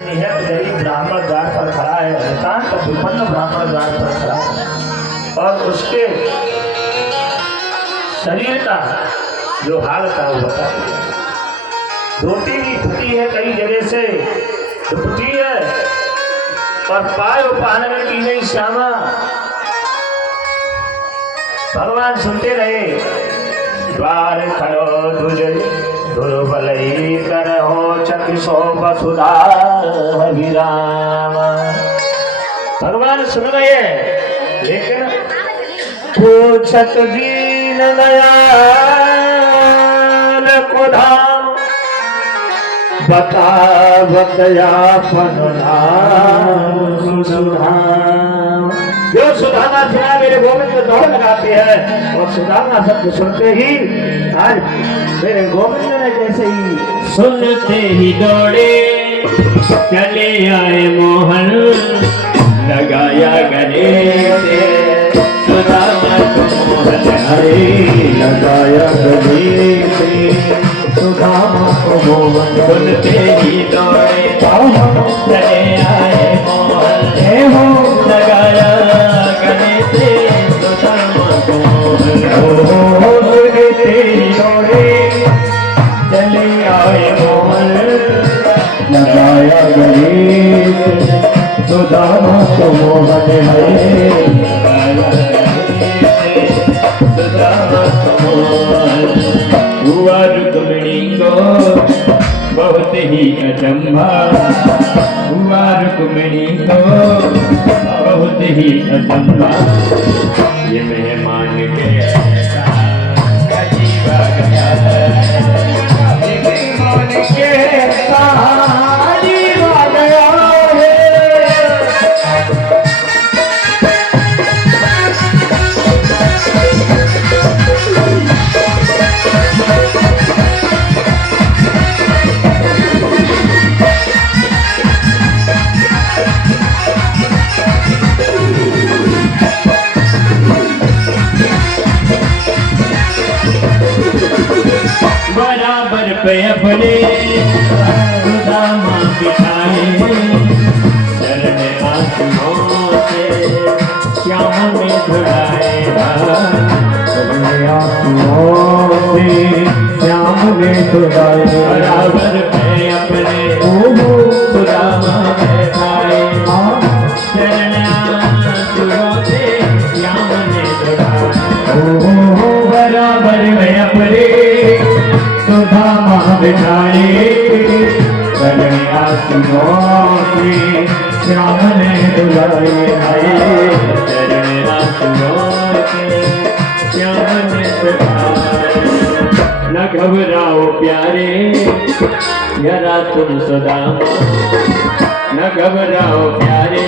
गरीब ब्राह्मण द्वार पर खड़ा है, नितांत विपन्न ब्राह्मण द्वार पर खड़ा है और उसके शरीर का जो हाल था वो बता दिया। धोती भी फटी है, कई जगह से दुपटी है और पाय पहनने की नहीं श्यामा। भगवान सुनते रहे, द्वार खड़ो तुझे दुर्बलई करहो चकिसो वसुधा विराम। भगवान सुन रहे हैं लेकिन पूछत दीन दयाल को धाम, बतावत यापन नाम सुधाम। जो सुधामा सुना मेरे गोविंद को दौड़ लगाते हैं और सुधामा शब्द सुनते ही आज मेरे गोविंद ने जैसे ही सुनते ही दौड़े चले आए मोहन, लगाया गले से सुदामा को मोहन हरे, लगाया गले से सुदामा को मोहन। सुनते ही दौड़े चले आए मोहन, हे हो लगाया गले से सुदामा को मोहन। सुनते ही दौड़े चले आए मोहन, लगाया गले सुदामा को मोहन हरे, सुदामा को मोहन। हुआ रुक्मिणी को बहुत ही अचंभा, हुआ रुक्मिणी को बहुत ही अचंभा। ये मेहमान के अजीबा गया है, बराबर पे अपने सुदामा बिठाए, चरण आंसुओं से श्याम में धुलाए, चरण आंसुओं से श्याम में धुलाए। बराबर पे अपने सुदामा बिठाए, चरण आंसुओं से श्याम में धुलाए। बराबर में अपने सुदामा बिठाए, चरण आंसुओं से श्याम ने धुलाए, चरण आंसुओं से श्याम ने धुलाए। न घबराओ प्यारे जरा तुम सुदामा, न घबराओ प्यारे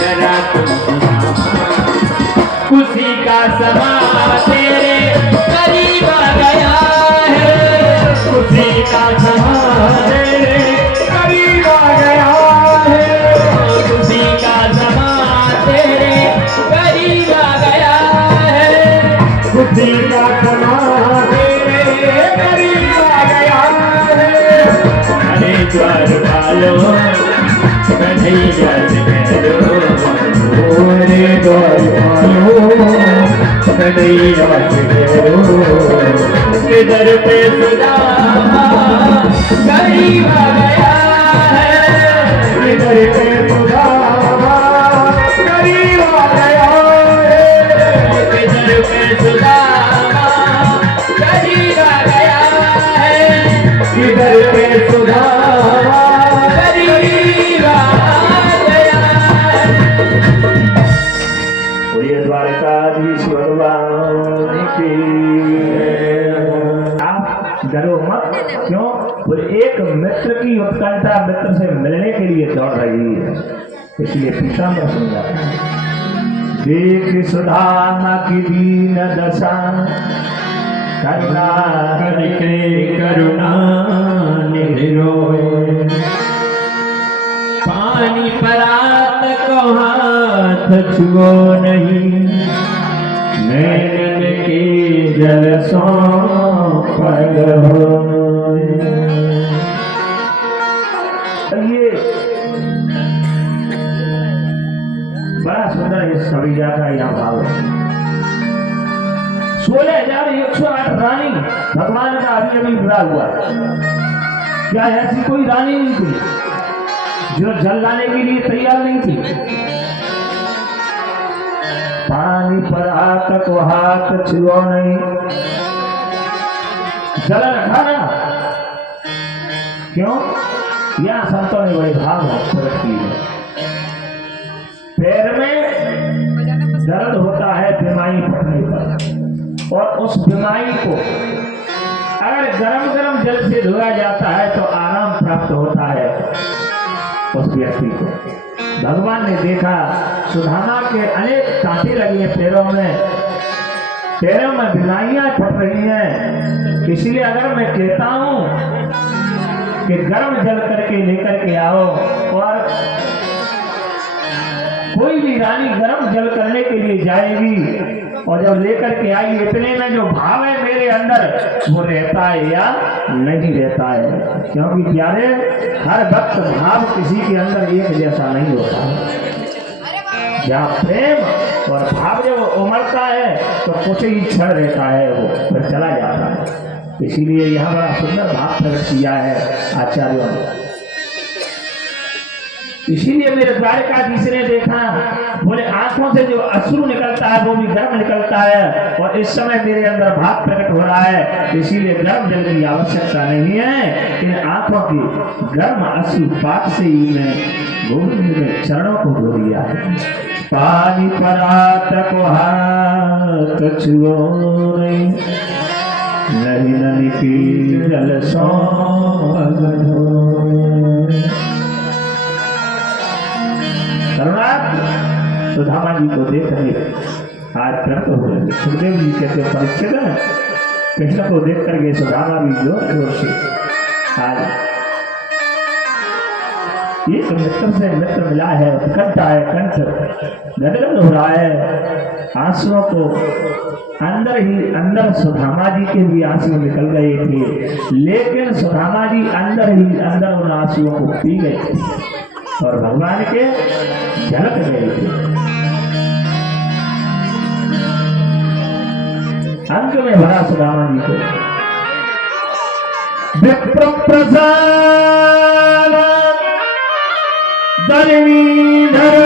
जरा तुम सुदामा। खुशी का समा तेरे करीब आ गया है, खुशी का समा तेरे करीब आ गया है, खुशी का समा तेरे करीब आ गया है, खुशी का समा तेरे करीब आ गया है। अरे द्वार डालो कन्हैया से कह दो, रे द्वार कन्हैया से कह दो, किधर पे सुदामा करीब आ गया है, किधर पे सुदामा करीब आ गया है, किधर पे सुदामा करीब आ गया है, किधर पे सुदामा करीब आ गया है। द्वारकाधीश भगवान की। आप डरो मत, क्यों? वो एक मित्र की उत्कंठा मित्र से मिलने के लिए दौड़ रही है, इसलिए पीताम्बर समझाते हैं। देख सुदामा की दीन दशा, करुणा करके करुणा निरोए, पानी परात को हाथ छुओ नहीं, नैन की जल सो पर हो। लिए बड़ा सुंदर इस कविता का यह भाव है। 16,108 रानी भगवान का अभी अभी विवाह हुआ। क्या ऐसी कोई रानी नहीं थी जो जल लाने के लिए तैयार नहीं थी? पानी पर हाथ को हाथ छुओ नहीं, जल रखा ना। क्यों? यह संतों ने बड़े भाव प्रकट की है। पैर में दर्द होता है बीमारी पड़ने पर, और उस बीमारी को अगर गरम गरम जल से धोया जाता है तो आराम प्राप्त होता है उस व्यक्ति को। भगवान ने देखा सुदामा के अनेक कांटे लगे हैं पैरों में बीमारियां पड़ रही हैं। इसलिए अगर मैं कहता हूं कि गर्म जल करके लेकर के आओ, और कोई भी रानी गर्म जल करने के लिए जाएगी और जब लेकर के आई, इतने में जो भाव है मेरे अंदर वो रहता है या नहीं रहता है? क्योंकि प्यारे, हर वक्त भाव किसी के अंदर एक जैसा नहीं होता है। जहाँ प्रेम और भाव जब उमड़ता है तो कुछ ही क्षण रहता है, वो फिर चला जाता है। इसीलिए यहाँ बड़ा सुंदर भाव प्रकट किया है आचार्यों ने। इसीलिए मेरे द्वारकाधीश ने देखा, बोले आंखों से जो अश्रु निकलता है वो भी गर्म निकलता है, और इस समय मेरे अंदर भाव प्रकट हो रहा है। इसीलिए गर्म जल की आवश्यकता नहीं है। इन आंखों की गर्म अश्रुपात से ही मैं गोविंद के चरणों को धो लिया है। पानी पर हाथ को हाथ छुओ नहीं, नहीं नदी की जल सो सुदामा जी को देख रहे आज प्रकट हो गए। सुखदेव जी कहते परीक्षित है, कृष्ण को देख करके सुदामा भी जोर जोर से आज एक मित्र से मित्र मिला है, उत्कंठा है, कंठ गदगद हो रहा है। आंसुओं को अंदर ही अंदर सुदामा जी के भी आंसू निकल गए थे, लेकिन सुदामा जी अंदर ही अंदर उन आंसुओं को पी गए थे और भगवान के झलक गए थे। अंत में भरा सुदामा जी को विप्र प्रसाद धरणीधर,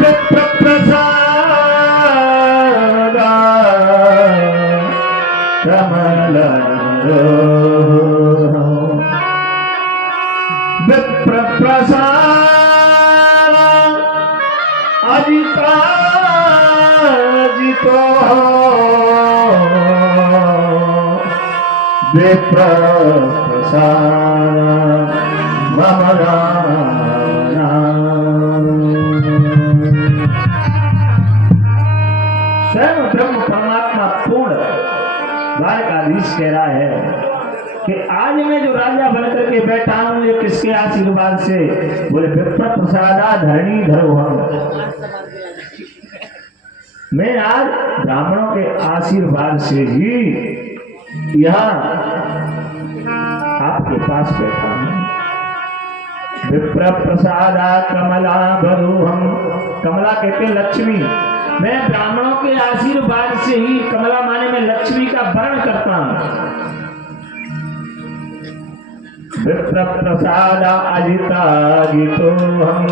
विप्र प्रसाद कमल, विप्र प्रसाद अजिता जितो, विप्र प्रसाद मम स्वयं ब्रह्म परमात्मा पूर्ण द्वारकाधीश कह रहा है कि आज मैं जो राजा बनकर के बैठा हूं ये किसके आशीर्वाद से? बोले विप्र प्रसादा धरणी धरो हम। मैं आज ब्राह्मणों के आशीर्वाद से ही यहाँ आपके पास बैठा हूं। विप्र प्रसादा कमला भरू हम, कमला कहते लक्ष्मी। मैं ब्राह्मणों के आशीर्वाद से ही, कमला माने में लक्ष्मी का वर्ण करता हूं। विप्र प्रसादा अजिता जितो हम,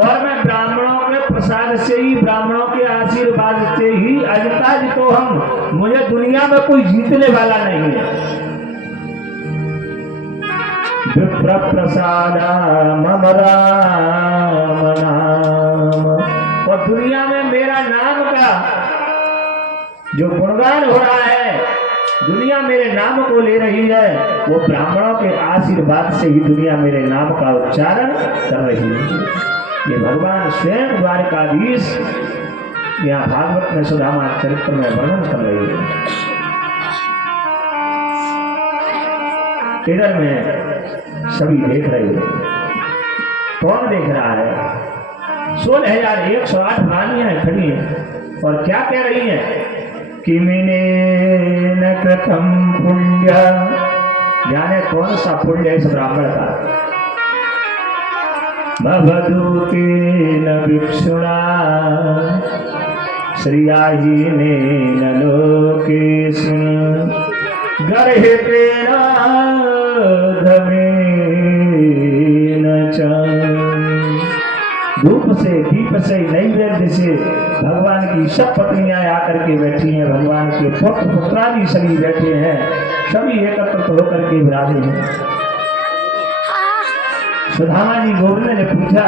और मैं ब्राह्मणों के प्रसाद से ही, ब्राह्मणों के आशीर्वाद से ही अजिता जितो हम। मुझे दुनिया में कोई जीतने वाला नहीं है। विप्र प्रसादा मम राम नाम, और दुनिया में मेरा नाम का जो गुणगान हो रहा है, दुनिया मेरे नाम को ले रही है, वो ब्राह्मणों के आशीर्वाद से ही दुनिया मेरे नाम का उच्चारण कर रही है। ये भगवान स्वयं द्वारकाधीश यहाँ भागवत में सुदामा चरित्र में वर्णन कर रही है। इधर में सभी देख रहे हैं। कौन देख रहा है? 16,108 रानियां खड़ी हैं और क्या कह रही हैं कि मैंने न कृतम पुण्य जाने कौन सा पुण्य है इस ब्राह्मण का। भवदूते न भिक्षुणा श्रियाही ने न लोकेशुन गर्हितेन धमेन च। धूप से दीप से नैवेद्य से भगवान की सब पत्नियां आकर के बैठी हैं, भगवान के पुत्र पुत्रादि सभी बैठे हैं, सभी एकत्र होकर के विराजे हैं। सुदामा जी गोविंद ने पूछा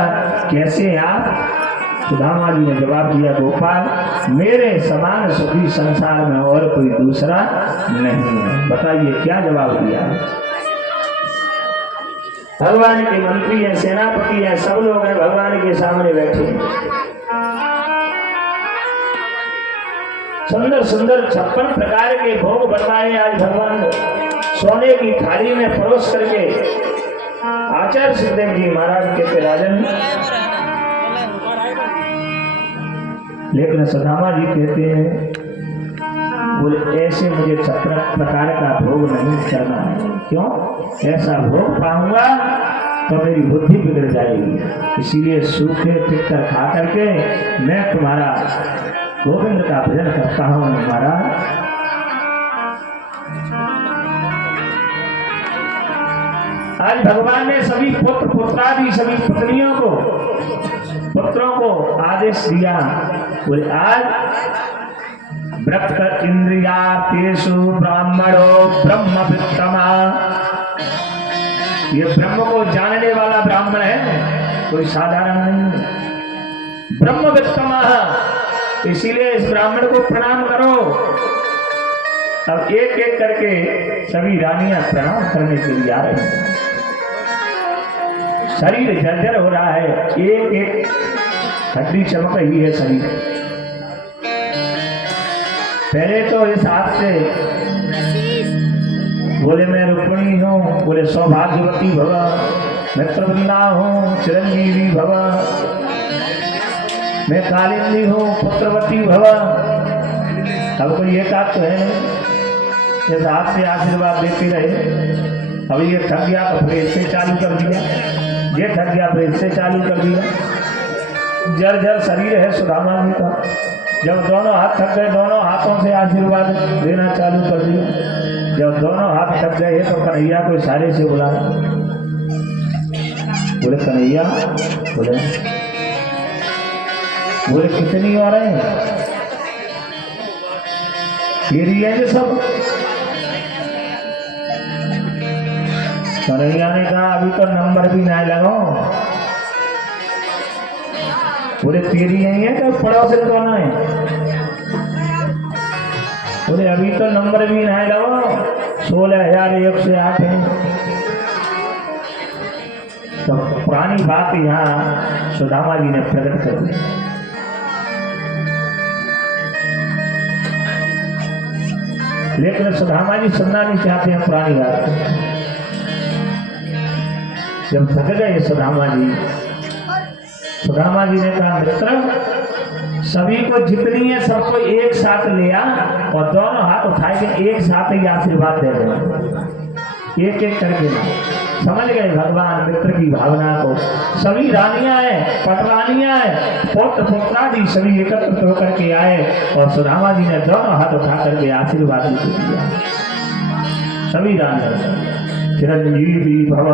कैसे हैं आप? सुदामा जी ने जवाब दिया गोपाल मेरे समान सुखी संसार में और कोई दूसरा नहीं है। बताइए क्या जवाब दिया? भगवान के मंत्री हैं, सेनापति हैं, सब लोग हैं भगवान के सामने बैठे हैं। सुंदर सुंदर 56 प्रकार के भोग बनवाए आज भगवान सोने की थाली में परोस करके। आचार्य सुखदेव जी महाराज कहते राजन, लेकिन सुदामा जी कहते हैं बोले ऐसे मुझे 56 प्रकार का भोग नहीं करना है। क्यों? ऐसा भोग पाऊंगा तो मेरी बुद्धि बिगड़ जाएगी, इसीलिए सूखे पिक्कर खा करके मैं तुम्हारा गोविंद का भजन करता हूँ। महाराज आज भगवान ने सभी पुत्र पुत्रादि सभी पुत्रियों को पुत्रों को आदेश दिया बोले आज व्रत इंद्रिया तेषु ब्राह्मणो ब्रह्मवित्तमा। ये ब्रह्म को जानने वाला ब्राह्मण है, कोई साधारण नहीं। ब्रह्मवित्तमा, इसीलिए इस ब्राह्मण को प्रणाम करो। अब एक एक करके सभी रानियां प्रणाम करने के लिए आ रही हैं। शरीर जर्जर हो रहा है, एक एक हड्डी चमक रही है शरीर। पहले तो इस हाथ से बोले मैं रुक्मिणी हूँ, बोले सौभाग्यवती भव, मित्रवृंदा हूँ, चिरंजीवी भव, मैं कालिंदी हूँ, पुत्रवती भव। अब कोई एक हाथ तो है नहीं, इस हाथ से आशीर्वाद देते रहे। अब ये थक गया तो फिर इससे चालू कर दिया, ये थक गया फिर इससे चालू कर दिया। जर्जर शरीर है सुदामा जी का। जब दोनों हाथ थक गए दोनों हाथों से आशीर्वाद देना चालू कर दिया। जब दोनों हाथ थक गए तो कन्हैया को इशारे से बुला, बोले कन्हैया, बोले कितनी और है तेरी है सब। कन्हैया ने कहा अभी तो नंबर भी ना लगाओ। बोले तेरी यही है कि पड़ोस से दोनों है? बोले अभी तो नंबर भी ना लगाओ, 16,108 है। तो पुरानी बात यहाँ सुदामा जी ने प्रकट कर दी। लेकिन सुदामा जी सुनना नहीं चाहते हैं पुरानी बात। जब थक गए सुदामा जी ने कहा मित्र सभी को जितनी है सबको एक साथ लिया और दोनों हाथ उठाए के एक साथ ही आशीर्वाद दे रहे, एक एक करके। समझ गए भगवान मित्र की भावना को। सभी रानियां हैं, पटरानियां हैं, पुत्र पुत्रादि सभी एकत्र होकर के आए और सुदामा जी ने दोनों हाथ उठा करके आशीर्वाद दिया। सभी रानियां चिरंजीवी भव।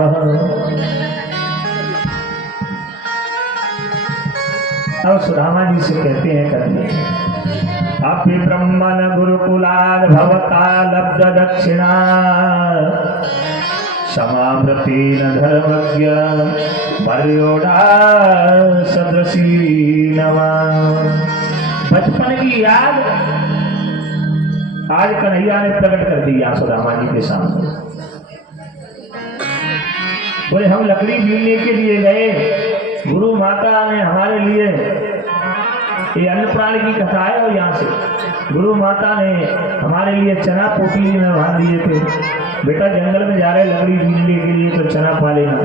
अब सुदामा जी से कहते हैं करिए अपि ब्रह्मण गुरुकुलाद भवता लब्ध दक्षिणा समावृतेन धर्मज्ञ मर्योडा सदृशी नवा। बचपन की याद आज कन्हैया ने प्रकट कर दिया सुदामा जी के सामने। बोले हम लकड़ी बीनने के लिए गए, गुरु माता ने हमारे लिए, ये अन्नप्राण की कथा है और यहाँ से गुरु माता ने हमारे लिए चना पोटली में बांध दिए थे। बेटा जंगल में जा रहे लकड़ी बीनने के लिए तो चना पा लेना।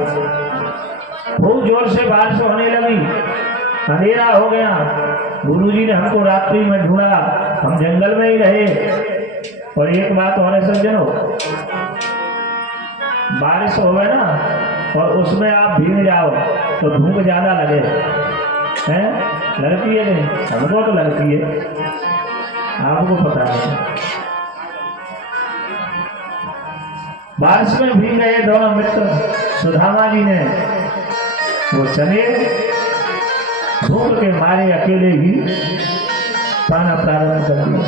खूब जोर से बारिश होने लगी, अंधेरा हो गया। गुरुजी ने हमको रात्रि में ढूंढा, हम जंगल में ही रहे। और एक बात और है सज्जनों, बारिश होवे ना और उसमें आप भीग जाओ तो धूप ज्यादा लगे, हैं? लगती है नहीं? हमको तो लगती है, आपको पता नहीं। बारिश में भीग गए दोनों मित्र, सुदामा जी ने वो चले, धूप के मारे अकेले ही पाना प्रारंभ कर दिया।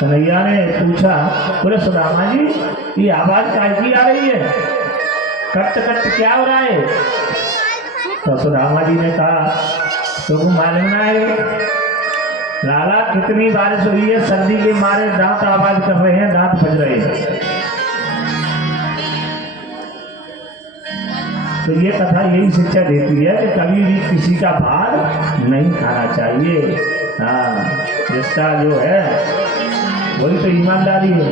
कन्हैया ने पूछा, बोले सुदामा जी ये आवाज काहे आ रही है, कट कट क्या हो रहा है? तो सुदामा जी ने कहा, तुमको मालूम ना है लाला कितनी बारिश हुई है, सर्दी के मारे दांत आवाज कर रहे हैं, दांत बज रहे हैं। तो ये कथा यही शिक्षा देती है कि कभी भी किसी का भार नहीं खाना चाहिए। हाँ, जिसका जो है वही तो ईमानदारी है।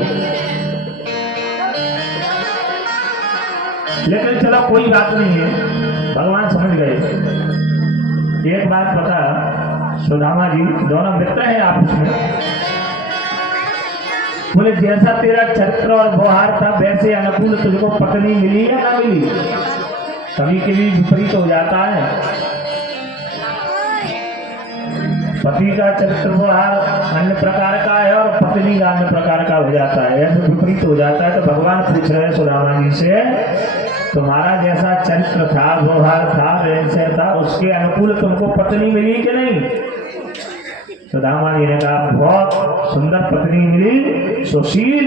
लेकिन चलो कोई बात नहीं है, भगवान समझ गए। एक बात बता, सुदामा जी दोनों मित्र हैं आपस में, बोले जैसा तेरा चरित्र और व्यवहार था वैसे अनुकूल तुझको पत्नी मिली या ना मिली? कभी कभी विपरीत हो जाता है, पति का चरित्र व्यवहार अन्य प्रकार का है और पत्नी का अन्य प्रकार का हो जाता है, ऐसे विपरीत हो जाता है। तो भगवान पूछ रहे हैं सुदामा जी से, तुम्हारा जैसा चरित्र था, व्यवहार था, वैसे था, उसके अनुकूल तुमको पत्नी मिली कि नहीं? सुदामा जी ने कहा, बहुत सुंदर पत्नी मिली, सुशील,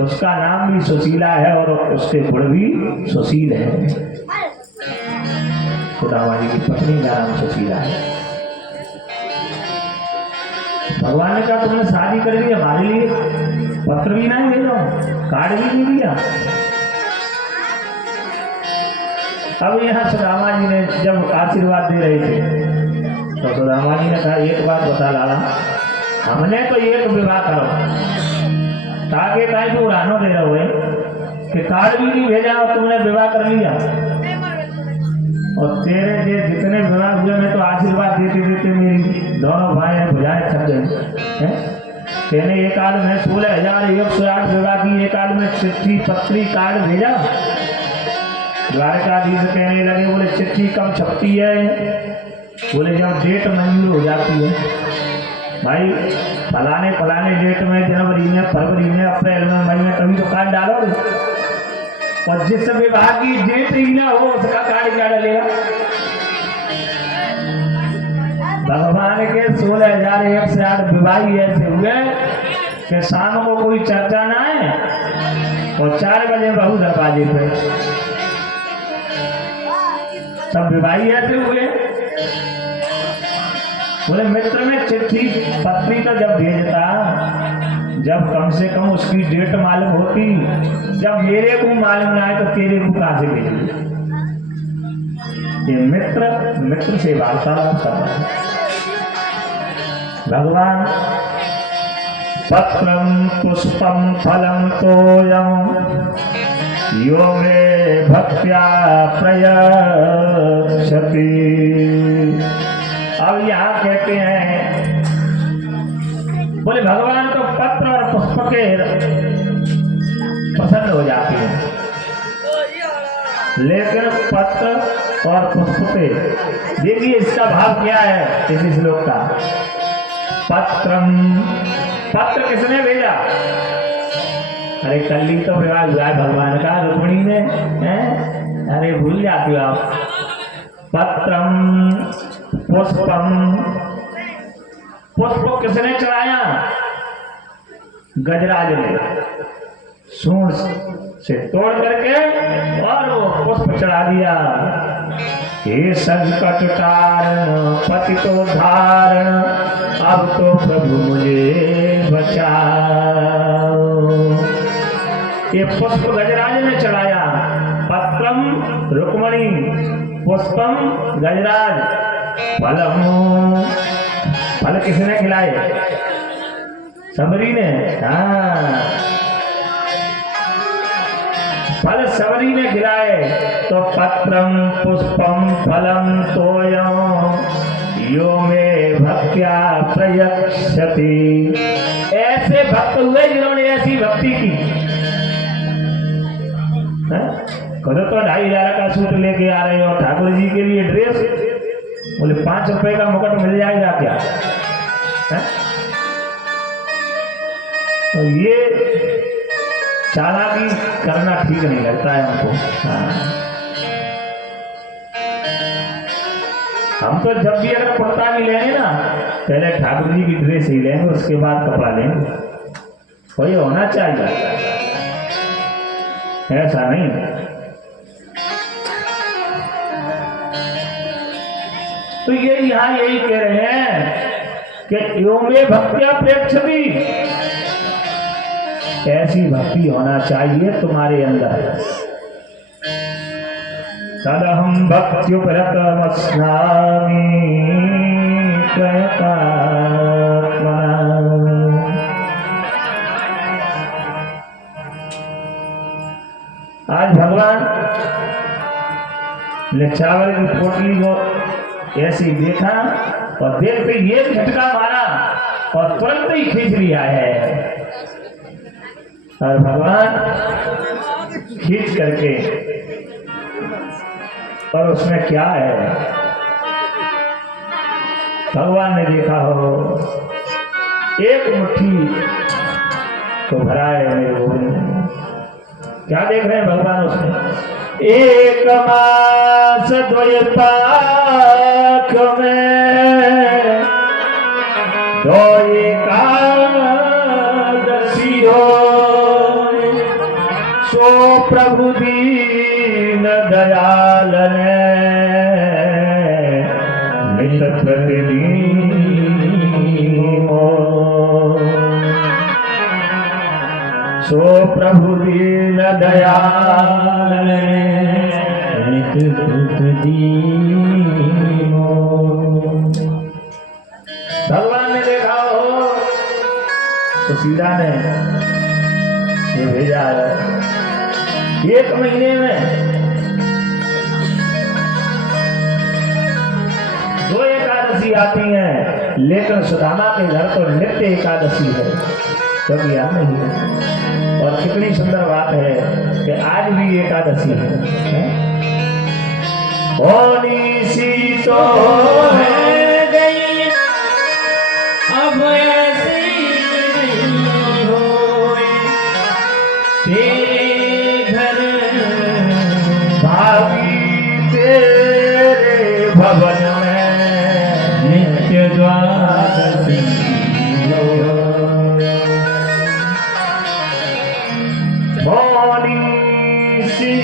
उसका नाम भी सुशीला है और उसके गुण भी सुशील है। सुदामा जी की पत्नी का नाम सुशीला है। भगवान ने कहा, तुमने शादी कर ली, हमारे लिए पत्र भी नहीं भेजा, कार्ड भी नहीं दिया। अब यहाँ सुदामा जी ने जब आशीर्वाद दे रहे थे तो सुदामा जी ने कहा, एक बात बता लाला, हमने तो एक विवाह करो, ताकि कहीं तो उड़ानो दे रहे हो कि कार्ड भी नहीं भेजा और तुमने विवाह कर लिया। और तेरे जे जितने विवाह हुए मैं तो आशीर्वाद देते देते मेरी दोनों भाई भुजाएं थक गए। तेने एक आध में 16,108 विवाह की, एक आध में चिट्ठी पत्री कार्ड भेजा। द्वारकाधीश कहने लगे, बोले चिट्ठी कम छपती है, बोले जब डेट मंजूर हो जाती है। भाई फलाने फलाने डेट में, जनवरी में, फरवरी में, अप्रैल में, मई में कभी तो कार्ड डालो, और जिस विवाह की डेट ही ना हो उसका कार्ड क्या डालेगा? भगवान के 16,108 विवाह ऐसे हुए कि शाम को कोई चर्चा ना है और 4 बजे बहू दरवाजे पे, सब विवाही ऐसे हुए। बोले मित्र में चिट्ठी पत्री तो जब भेजता, जब कम से कम उसकी डेट मालूम होती, जब मेरे को मालूम ना है तो तेरे को कहां से भेजी? ये मित्र से वार्तालाप कर रहा है। भगवान पत्रम पुष्पम फलम तोयम यो मे भक्त्या प्रयच्छति। अब यहाँ कहते हैं, बोले भगवान को पत्र और पुष्प के पसंद हो जाती है, लेकिन पत्र और पुष्प पे देखिए इसका भाव क्या है इस श्लोक का। पत्रम, पत्र किसने भेजा? अरे कल ही तो विवाह हुआ है भगवान का रुक्मिणी ने, हैं? अरे भूल जाती हो आप। पत्रम पुष्पम, पुष्प किसने चढ़ाया? गजराज ने सूंड से तोड़ करके और वो पुष्प चढ़ा दिया। हे संकट तारण पतितो धारण, अब तो प्रभु मुझे बचाओ। ये पुष्प गजराज ने चढ़ाया। पत्रम रुक्मणी, पुष्पम गजराज, फलम, फल किसने खिलाए? सबरी ने। हाँ, फल सबरी ने खिलाए। तो पत्रम पुष्पम फलम तोयम यो में भक्त्या प्रयच्छति। ऐसे भक्त हुए जिन्होंने ऐसी भक्ति की। खुद तो 2500 का सूट लेके आ रहे हो, ठाकुर जी के लिए ड्रेस, बोले 5 रुपए का मुकुट मिल जाएगा क्या? है? तो ये चालाकी करना ठीक नहीं लगता है हमको। हाँ। हम तो जब भी अगर कुर्ता भी लेंगे ना, पहले ठाकुर जी की ड्रेस ही लेंगे, उसके बाद कपड़ा लेंगे। वही होना चाहिए, ऐसा नहीं। तो ये यहाँ यही कह रहे हैं कि यो में भक्त्यापेक्षति, ऐसी भक्ति होना चाहिए तुम्हारे अंदर। तदहं भक्त्युपरतमस्नामि प्रयतात्मना। आज भगवान ने चावल की पोटली को ऐसे ही देखा और देखते ये झटका मारा और तुरंत ही खींच लिया है। और भगवान खींच करके, और उसमें क्या है, भगवान ने देखा हो एक मुट्ठी तो भरा है मेरे गोविंद ने। क्या देख रहे हैं भगवान उसमें? एक मास द्वयपाक में दो एकादशी हो, सो प्रभु दीन दयाल ने नित प्रतिदीन हो। सो प्रभु दीन दयाल ने नित प्रतिदीन हो। भगवान ने देखा हो तो सीधा ने ये भेजा है। 1 महीने में 2 एकादशी आती हैं, लेकिन सुदामा के घर तो नित्य एकादशी है, कभी याद नहीं है। और कितनी सुंदर बात है कि आज भी एकादशी है। होनी सी तो है गई, अब ऐसी नहीं होए, तेरे घर भाभी तेरे भवन में नित्य द्वादशी हो। होनी सी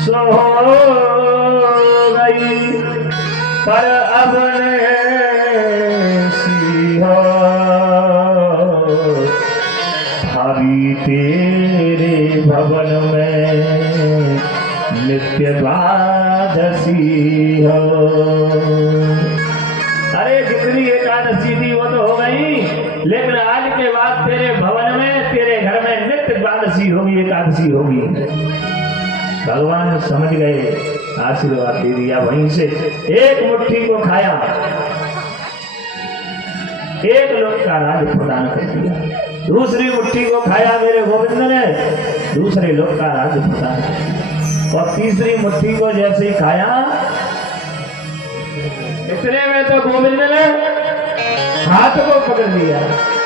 सो गई, पर अब ऐसी हो, भाभी तेरे भवन में नित्य द्वादशी हो। अरे जितनी एकादशी थी वो तो हो गई, लेकिन आज के बाद तेरे भवन में, तेरे घर में नित्य द्वादशी होगी, एकादशी होगी। भगवान समझ गए, आशीर्वाद दे दिया। वहीं से एक मुट्ठी को खाया, 1 लोक का राज प्रदान कर दिया। दूसरी मुट्ठी को खाया मेरे गोविंद ने, दूसरे लोक का राज प्रदान कर दिया। और तीसरी मुट्ठी को जैसे ही खाया, इतने में तो गोविंद ने हाथ को पकड़ लिया।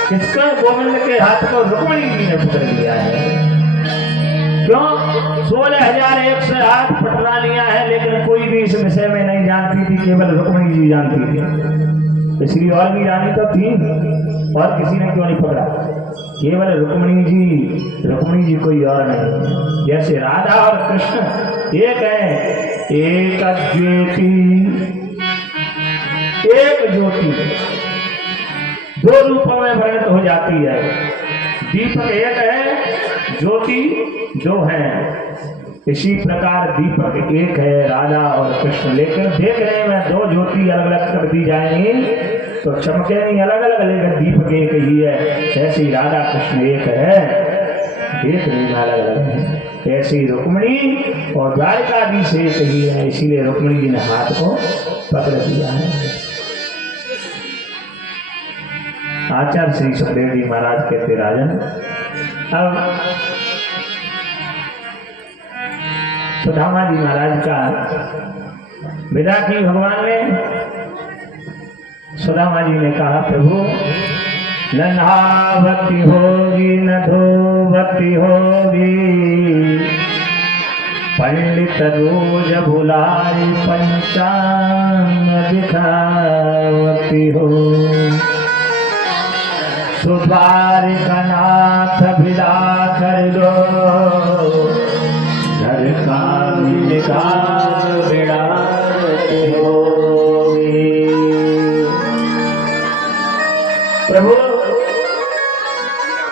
किसका? गोविंद के हाथ को रुक्मिणी जी ने पकड़ लिया है। क्यों? 16,108 पटरा लिया है, लेकिन कोई भी इस विषय में नहीं जानती थी, केवल रुक्मिणी जी जानती थी। इसलिए और भी रानी तो थी, और किसी ने क्यों नहीं पकड़ा? केवल रुक्मिणी जी कोई और नहीं। जैसे राधा और कृष्ण एक है, एक ज्योति 2 रूपों में वर्णित हो जाती है। दीपक एक है, ज्योति 2 है। इसी प्रकार दीपक एक है, राधा और कृष्ण। लेकिन देख रहे हैं 2 ज्योति अलग अलग कर दी जाएंगी तो चमके नहीं अलग अलग, लेकिन दीपक एक ही है। ऐसे ही राधा कृष्ण एक है, देख नहीं अलग अलग है। ऐसे ही रुक्मिणी और द्वारकाधीश एक ही है, इसीलिए रुक्मिणी जी ने हाथ को पकड़ दिया है। आचार्य श्री सुखदेव जी महाराज कहते, राजन, अब सुदामा जी महाराज का विदा की भगवान ने। सुदामा जी ने कहा प्रभु न नहावती होगी न धोवती होगी, पंडित रोज बुलाई पंचांग दिखावती हो, सुद्वारिकानाथ विदा कर दो, घर का विकार बिड़ाती होगी। प्रभु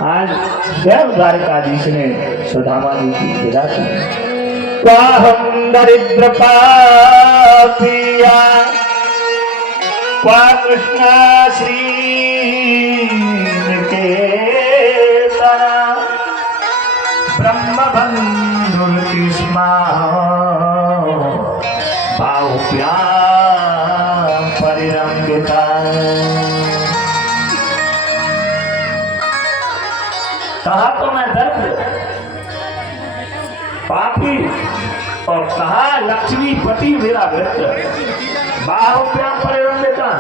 आज स्वयं द्वारकाधीश ने सुदामा जी की विदा की। क्वाहम दरिद्र पापिया क्वा कृष्ण श्री के तरा ब्रह्म बंधुर्तिस्मा बाहुप्या परिरंगिता। कहा तो मैं दर्द पापी और कहा लक्ष्मीपति मेरा मित्र, बाहुप्या परिरंगिता।